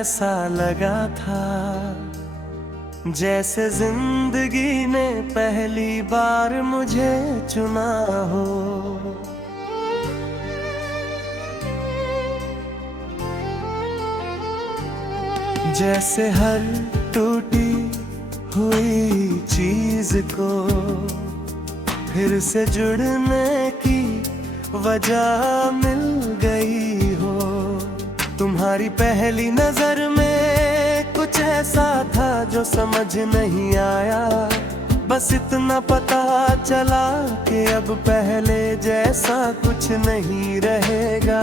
ऐसा लगा था जैसे जिंदगी ने पहली बार मुझे चुना हो। जैसे हर टूटी हुई चीज को फिर से जुड़ने की वजह मिल गई हो। तुम्हारी पहली नजर में कुछ ऐसा था जो समझ नहीं आया, बस इतना पता चला कि अब पहले जैसा कुछ नहीं रहेगा।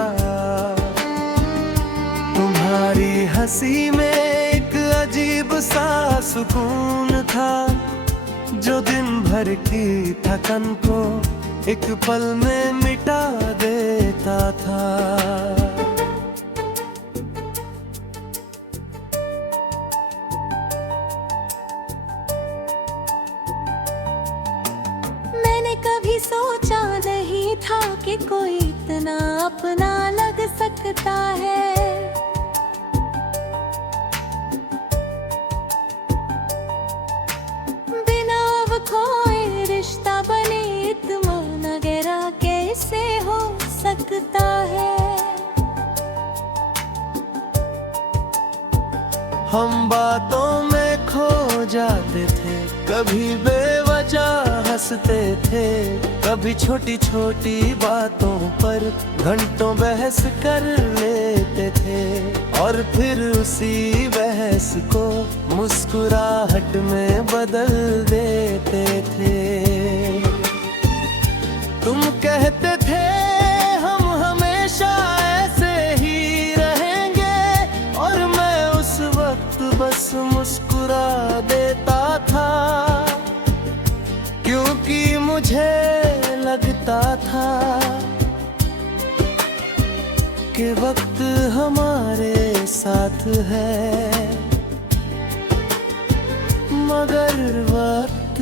तुम्हारी हंसी में एक अजीब सा सुकून था जो दिन भर की थकन को एक पल में मिटा देता था। मैंने कभी सोचा नहीं था कि कोई इतना अपना लग सकता है। बिना अब खोए रिश्ता बने इत्मीनान वगैरह कैसे हो सकता है। हम बातों में खो जाते थे, कभी बेवजह हंसते थे, कभी छोटी छोटी बातों पर घंटों बहस कर लेते थे, और फिर उसी बहस को मुस्कुराहट में बदल देते थे। तुम कहते थे हम हमेशा ऐसे ही रहेंगे, और मैं उस वक्त बस मुस्कुरा देता था, क्योंकि मुझे लगता था कि वक्त हमारे साथ है, मगर वक्त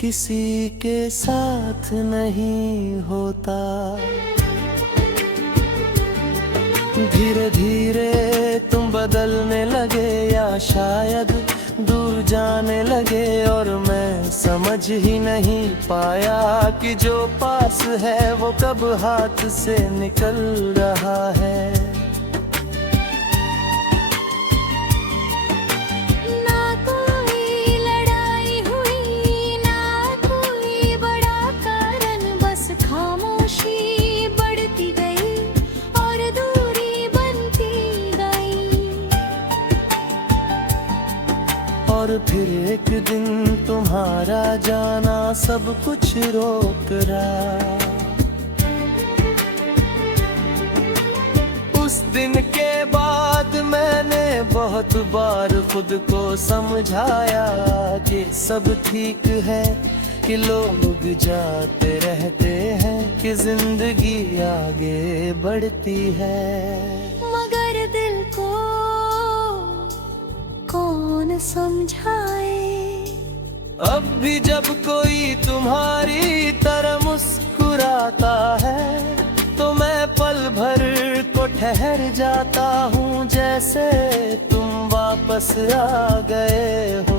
किसी के साथ नहीं होता। धीरे धीरे तुम बदलने लगे या शायद दूर जाने लगे, और मैं समझ ही नहीं पाया कि जो पास है वो कब हाथ से निकल रहा है। ना कोई लड़ाई हुई, ना कोई बड़ा कारण, बस खामोशी बढ़ती गई और दूरी बनती गई। और फिर एक दिन तुम्हारा जाना सब कुछ रोक रहा। उस दिन के बाद मैंने बहुत बार खुद को समझाया कि सब ठीक है, कि लोग जाते रहते हैं, कि जिंदगी आगे बढ़ती है। मगर दिल को कौन समझाए। अब भी जब कोई तुम्हारी तरह मुस्कुराता है, तो मैं पल भर को ठहर जाता हूँ, जैसे तुम वापस आ गए हो।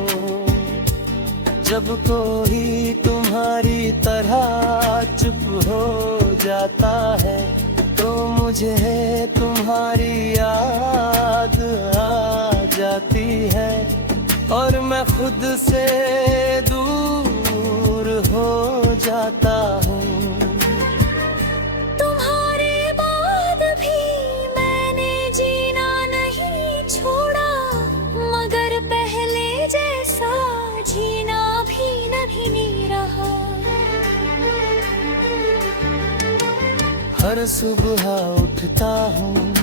जब कोई तुम्हारी तरह चुप हो जाता है, तो मुझे तुम्हारी याद आ जाती है, और मैं खुद से दूर हो जाता हूँ। तुम्हारे बाद भी मैंने जीना नहीं छोड़ा, मगर पहले जैसा जीना भी नहीं रहा। हर सुबह उठता हूँ,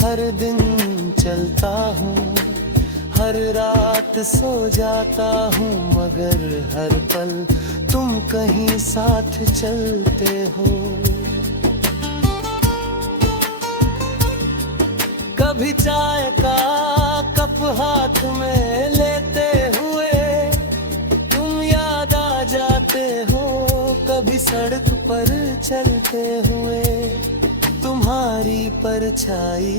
हर दिन चलता हूँ, हर रात सो जाता हूँ, मगर हर पल तुम कहीं साथ चलते हो। कभी चाय का कप हाथ में लेते हुए तुम याद आ जाते हो, कभी सड़क पर चलते हुए तुम्हारी परछाई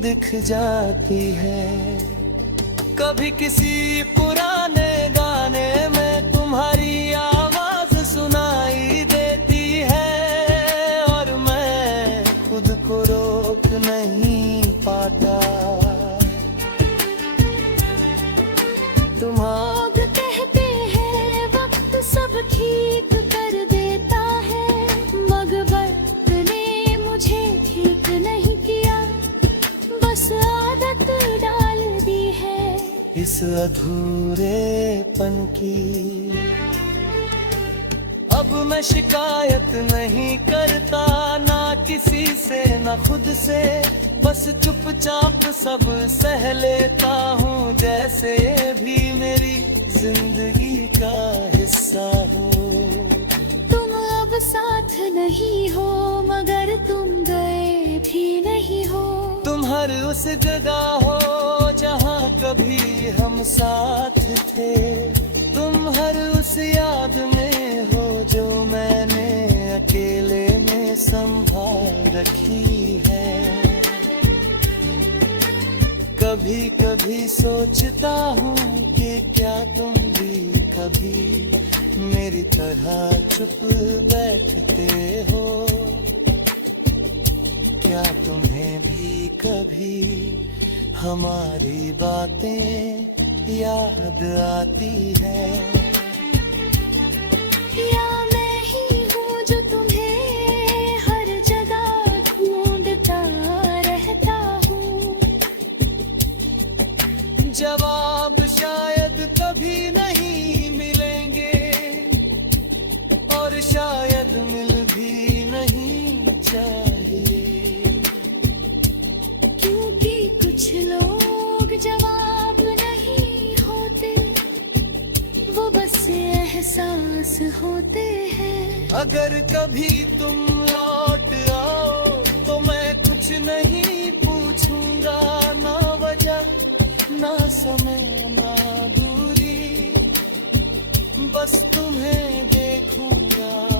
दिख जाती है। कभी किसी पुराने गाने में तुम्हारी आवाज सुनाई देती है, और मैं खुद को रोक नहीं पाता। लोग कहते हैं वक्त सब ठीक कर देता है, मगर वक्त ने मुझे ठीक नहीं किया, बस आदत डाल दी है इस अधूरेपन की। अब मैं शिकायत नहीं करता, ना किसी से ना खुद से, बस चुपचाप सब सह लेता हूँ, जैसे ये भी मेरी जिंदगी का हिस्सा हो। तुम अब साथ नहीं हो, मगर तुम गए भी नहीं हो। तुम हर उस जगह हो जहाँ कभी हम साथ थे, तुम हर उस याद में हो जो मैंने अकेले में संभाल रखी है। कभी कभी सोचता हूँ कि क्या तुम भी कभी मेरी तरह चुप बैठते हो, क्या तुम्हें भी कभी हमारी बातें याद आती है। या मैं ही हूँ जो तुम्हें हर जगह ढूंढता रहता हूँ। जवाब शायद कभी नहीं मिलेंगे, और शायद मिल भी नहीं चाहिए, क्योंकि कुछ लोग जवाब नहीं होते, वो बस एहसास होते हैं। अगर कभी तुम लौट आओ तो मैं कुछ नहीं पूछूंगा, ना वजह ना समय ना दूरी, बस तुम्हें देखूंगा।